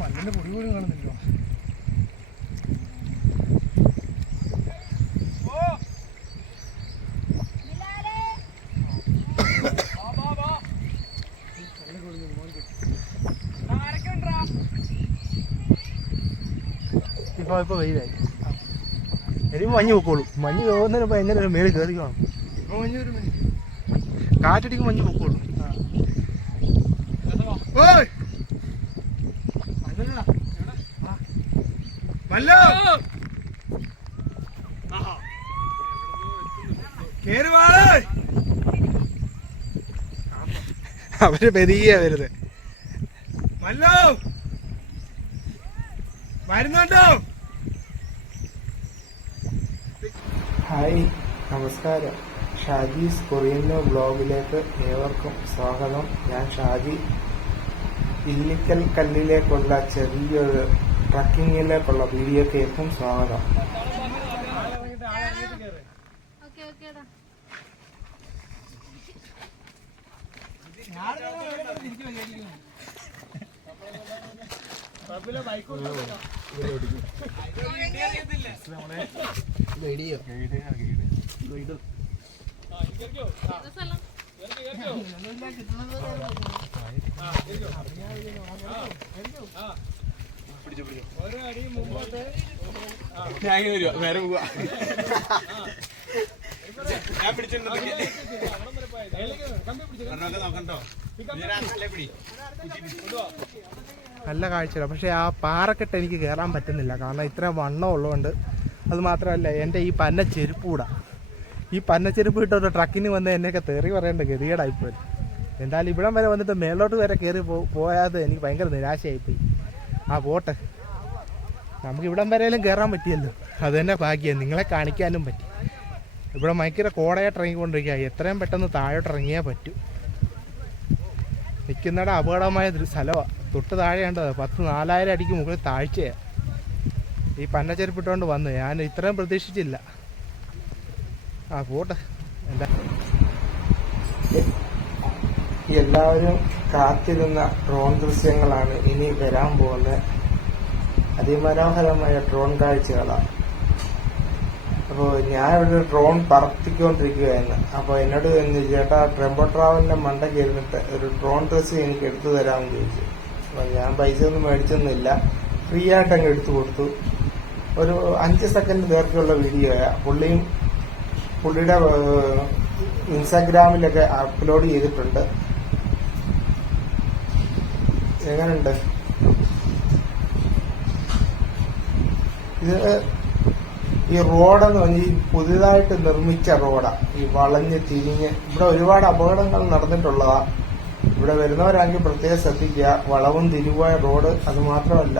മണ്ണിന്റെ പൊടി പോലും കാണുന്നില്ലോ. ഇപ്പൊ വെയിലായി. എനിക്ക് മഞ്ഞ് പൊക്കോളൂ. മഞ്ഞ് പോകുന്നതിന് ഭയങ്കര മേളിൽ കയറി കാണും. ഇപ്പൊ മഞ്ഞ് വരും, കാറ്റടിക്കും മഞ്ഞ് പൊക്കോളൂ. അവര് പെരിയ വരുന്നത്. വരുന്നുണ്ടോ? ഹായ്, നമസ്കാരം. ഷാജീസ് കൊറിയന്നോ ബ്ലോഗിലേക്ക് ഏവർക്കും സ്വാഗതം. ഞാൻ ഷാജി. ഇല്ലിക്കൽ കല്ലിലേക്കുള്ള ചെറിയൊരു ട്രക്കിങ്ങിലേക്കുള്ള വീഡിയോക്കേക്കും സ്വാഗതം. നേരെ പോവാ. ഞാൻ പിടിച്ചിട്ടുണ്ടോ? നല്ല കാഴ്ചയാണ്. പക്ഷെ ആ പാറക്കെട്ട് എനിക്ക് കയറാൻ പറ്റുന്നില്ല. കാരണം ഇത്രയും വണ്ണം ഉള്ളതുകൊണ്ട്. അത് മാത്രമല്ല, എൻ്റെ ഈ പന്ന ചെരുപ്പ് കൂടാ. ഈ പന്ന ചെരുപ്പ് ഇട്ടൊരു ട്രക്കിന് വന്ന് എന്നെയൊക്കെ തെറി പറയേണ്ട ഗതികേടായിപ്പോയി. എന്തായാലും ഇവിടം വരെ വന്നിട്ട് മേലോട്ട് വരെ കയറി പോയാത് എനിക്ക് ഭയങ്കര നിരാശയായിപ്പോയി. ആ പോട്ടെ, നമുക്ക് ഇവിടം വരെയും കയറാൻ പറ്റിയല്ലോ, അത് തന്നെ ഭാഗ്യം. നിങ്ങളെ കാണിക്കാനും പറ്റി. ഇവിടെ ഭയങ്കര കോടയായിട്ട് ഇറങ്ങിക്കൊണ്ടിരിക്കുക. എത്രയും പെട്ടെന്ന് താഴോട്ട് ഇറങ്ങിയേ പറ്റൂ. നിൽക്കുന്നിടം അപകടമായ സ്ഥലമാണ്. തൊട്ട് താഴെയേണ്ടത് 10,000-4,000 അടിക്ക് മുകളിൽ താഴ്ചയാണ്. ഈ പന്നച്ചെരുപ്പിട്ടുകൊണ്ട് വന്ന് ഞാൻ ഇത്രയും പ്രതീക്ഷിച്ചില്ല. ആ പോട്ടെ. എന്താ എല്ലാവരും കാത്തിരുന്ന ഡ്രോൺ ദൃശ്യങ്ങളാണ് ഇനി വരാൻ പോകുന്നത്. അതിമനോഹരമായ ഡ്രോൺ കാഴ്ചകളാണ്. അപ്പോൾ ഞാൻ ഇവിടെ ഡ്രോൺ പറത്തിക്കൊണ്ടിരിക്കുകയായിരുന്നു. അപ്പോൾ എന്നോട് ചേട്ടാ ടെമ്പോ ട്രാവലിന്റെ മണ്ടയ്ക്ക് ഇരുന്നിട്ട് ഒരു ഡ്രോൺ ദൃശ്യം എനിക്ക് എടുത്തു തരാമെന്ന് ചോദിച്ചു. അപ്പോൾ ഞാൻ പൈസ ഒന്നും മേടിച്ചൊന്നുമില്ല, ഫ്രീ ആയിട്ട് അങ്ങ് എടുത്തു കൊടുത്തു. ഒരു 5 സെക്കൻഡ് ദൈർഘ്യമുള്ള വീഡിയോയാണ്. പുള്ളിയുടെ ഇൻസ്റ്റാഗ്രാമിലൊക്കെ അപ്ലോഡ് ചെയ്തിട്ടുണ്ട്. എങ്ങനെയുണ്ട് ഇത്? ഈ റോഡെന്ന് പറഞ്ഞാൽ ഈ പുതിയതായിട്ട് നിർമ്മിച്ച റോഡാ. ഈ വളഞ്ഞ് തിരിഞ്ഞ് ഇവിടെ ഒരുപാട് അപകടങ്ങൾ നടന്നിട്ടുള്ളതാ. ഇവിടെ വരുന്നവരാണെങ്കിൽ പ്രത്യേകം ശ്രദ്ധിക്കുക. വളവും തിരിവായ റോഡ്. അത് മാത്രമല്ല,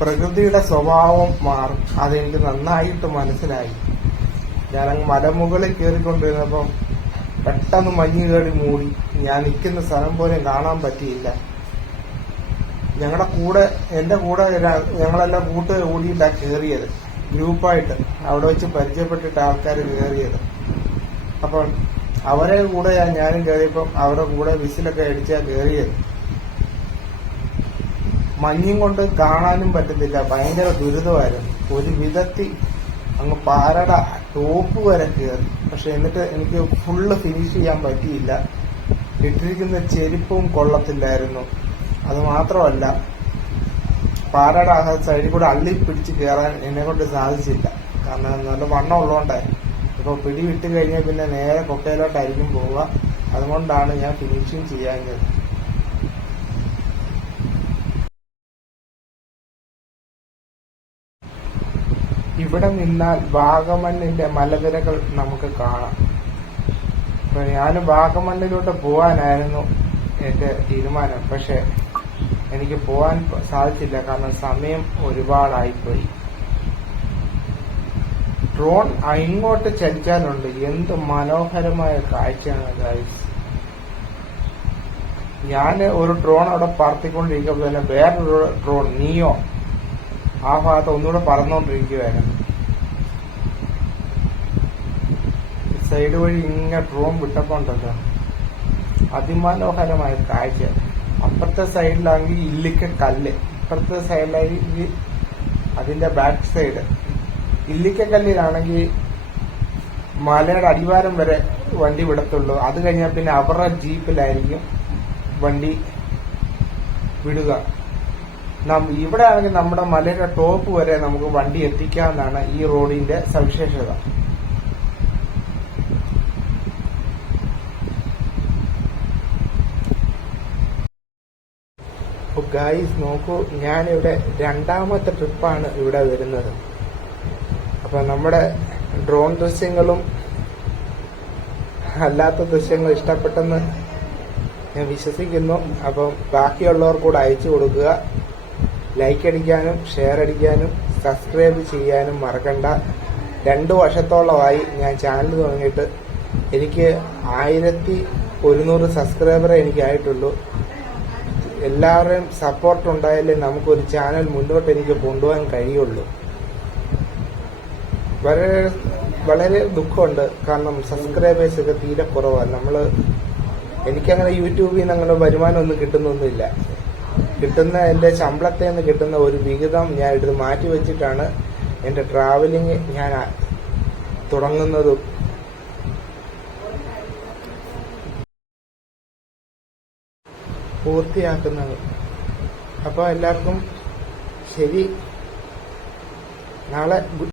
പ്രകൃതിയുടെ സ്വഭാവം മാറും. അതെനിക്ക് നന്നായിട്ട് മനസ്സിലായി. ഞാനങ്ങ് മലമുകളിൽ കയറിക്കൊണ്ടിരുന്നപ്പം പെട്ടെന്ന് മഞ്ഞ് കയറി മൂടി. ഞാൻ നിൽക്കുന്ന സ്ഥലം പോലും കാണാൻ പറ്റിയില്ല. എന്റെ കൂടെ ഞങ്ങളെല്ലാം കൂടിയിട്ടാണ് കയറിയത്. ഗ്രൂപ്പായിട്ട് അവിടെ വെച്ച് പരിചയപ്പെട്ടിട്ട് ആൾക്കാർ കയറിയത്. അപ്പം അവരെ കൂടെ ഞാനും കയറിയപ്പം അവരുടെ കൂടെ വിസിലൊക്കെ അടിച്ചാ കയറിയത്. മഞ്ഞും കൊണ്ട് കാണാനും പറ്റുന്നില്ല. ഭയങ്കര ദുരിതമായിരുന്നു. ഒരു വിധത്തിൽ അങ്ങ് പാറയുടെ ടോപ്പ് വരെ കയറി. പക്ഷെ എന്നിട്ട് എനിക്ക് ഫുള്ള് ഫിനിഷ് ചെയ്യാൻ പറ്റിയില്ല. ഇട്ടിരിക്കുന്ന ചെരുപ്പും കൊള്ളത്തില്ലായിരുന്നു. അത് മാത്രമല്ല, പാറയുടെ ആ സൈഡിൽ കൂടെ അള്ളിപ്പിടിച്ച് കയറാൻ എന്നെ കൊണ്ട് സാധിച്ചില്ല. കാരണം നല്ല വണ്ണം ഉള്ളതുകൊണ്ടായി. ഇപ്പോൾ പിടി വിട്ട് കഴിഞ്ഞാൽ പിന്നെ നേരെ കൊക്കയിലോട്ടായിരിക്കും പോവുക. അതുകൊണ്ടാണ് ഞാൻ ഫിനിഷിങ് ചെയ്യാഞ്ഞത്. ഇവിടെ നിന്നാൽ വാഗമണ്ണിന്റെ മലനിരകൾ നമുക്ക് കാണാം. അപ്പൊ ഞാൻ വാഗമണ്ണിലോട്ട് പോകാനായിരുന്നു എന്റെ തീരുമാനം. പക്ഷെ എനിക്ക് പോകാൻ സാധിച്ചില്ല. കാരണം സമയം ഒരുപാടായിപ്പോയി. ഡ്രോൺ ഇങ്ങോട്ട് ചലിച്ചാലുണ്ട്. എന്ത് മനോഹരമായ കാഴ്ചയാണ് ഗൈസ്. ഞാൻ ഒരു ഡ്രോൺ അവിടെ പറത്തിക്കൊണ്ടിരിക്കുമ്പോൾ തന്നെ വേറൊരു ഡ്രോൺ നിയോ ആ ഭാഗത്ത് ഒന്നുകൂടെ പറന്നുകൊണ്ടിരിക്കുകയായിരുന്നു. സൈഡ് വഴി ഇങ്ങനെ ഡ്രോൺ വിട്ടപ്പോണ്ടല്ലോ അതിമനോഹരമായ കാഴ്ച. അപ്പുറത്തെ സൈഡിലാണെങ്കിൽ ഇല്ലിക്ക കല്ല്. ഇപ്പൊ അപ്പുറത്തെ സൈഡിലായി അതിന്റെ ബാക്ക് സൈഡ്. ഇല്ലിക്കക്കല്ലിലാണെങ്കിൽ മലയുടെ അടിവാരം വരെ വണ്ടി വിടത്തുള്ളൂ. അത് കഴിഞ്ഞാൽ പിന്നെ അവരുടെ ജീപ്പിലായിരിക്കും വണ്ടി വിടുക. ഇവിടെ ആണെങ്കിൽ നമ്മുടെ മലയുടെ ടോപ്പ് വരെ നമുക്ക് വണ്ടി എത്തിക്കാവുന്നതാണ് ഈ റോഡിന്റെ സവിശേഷത. ഗായ്സ് നോക്കൂ, ഞാനിവിടെ രണ്ടാമത്തെ ട്രിപ്പാണ് ഇവിടെ വരുന്നത്. അപ്പൊ നമ്മുടെ ഡ്രോൺ ദൃശ്യങ്ങളും അല്ലാത്ത ദൃശ്യങ്ങളും ഇഷ്ടപ്പെട്ടെന്ന് ഞാൻ വിശ്വസിക്കുന്നു. അപ്പം ബാക്കിയുള്ളവർ കൂടെ അയച്ചു കൊടുക്കുക. ലൈക്ക് അടിക്കാനും ഷെയർ അടിക്കാനും സബ്സ്ക്രൈബ് ചെയ്യാനും മറക്കണ്ട. 2 വർഷത്തോളമായി ഞാൻ ചാനൽ തുടങ്ങിയിട്ട്. എനിക്ക് 1100 സബ്സ്ക്രൈബറേ എനിക്കായിട്ടുള്ളൂ. എല്ലാവരുടെയും സപ്പോർട്ട് ഉണ്ടായാലേ നമുക്കൊരു ചാനൽ മുന്നോട്ട് എനിക്ക് കൊണ്ടുപോകാൻ കഴിയുള്ളൂ. വളരെ ദുഃഖമുണ്ട്, കാരണം സബ്സ്ക്രൈബേഴ്സ് ഒക്കെ തീരെ കുറവാണ്. എനിക്കങ്ങനെ യൂട്യൂബിൽ നിന്ന് അങ്ങനെ വരുമാനമൊന്നും കിട്ടുന്നൊന്നുമില്ല. കിട്ടുന്ന എന്റെ ശമ്പളത്തിൽ നിന്ന് കിട്ടുന്ന ഒരു വിഹിതം ഞാൻ എടുത്ത് മാറ്റി വെച്ചിട്ടാണ് എന്റെ ട്രാവലിംഗ് ഞാൻ തുടങ്ങുന്നതും. പൂർത്തിയാക്കുന്നത്. അപ്പോൾ എല്ലാവർക്കും ശരി. നാളെ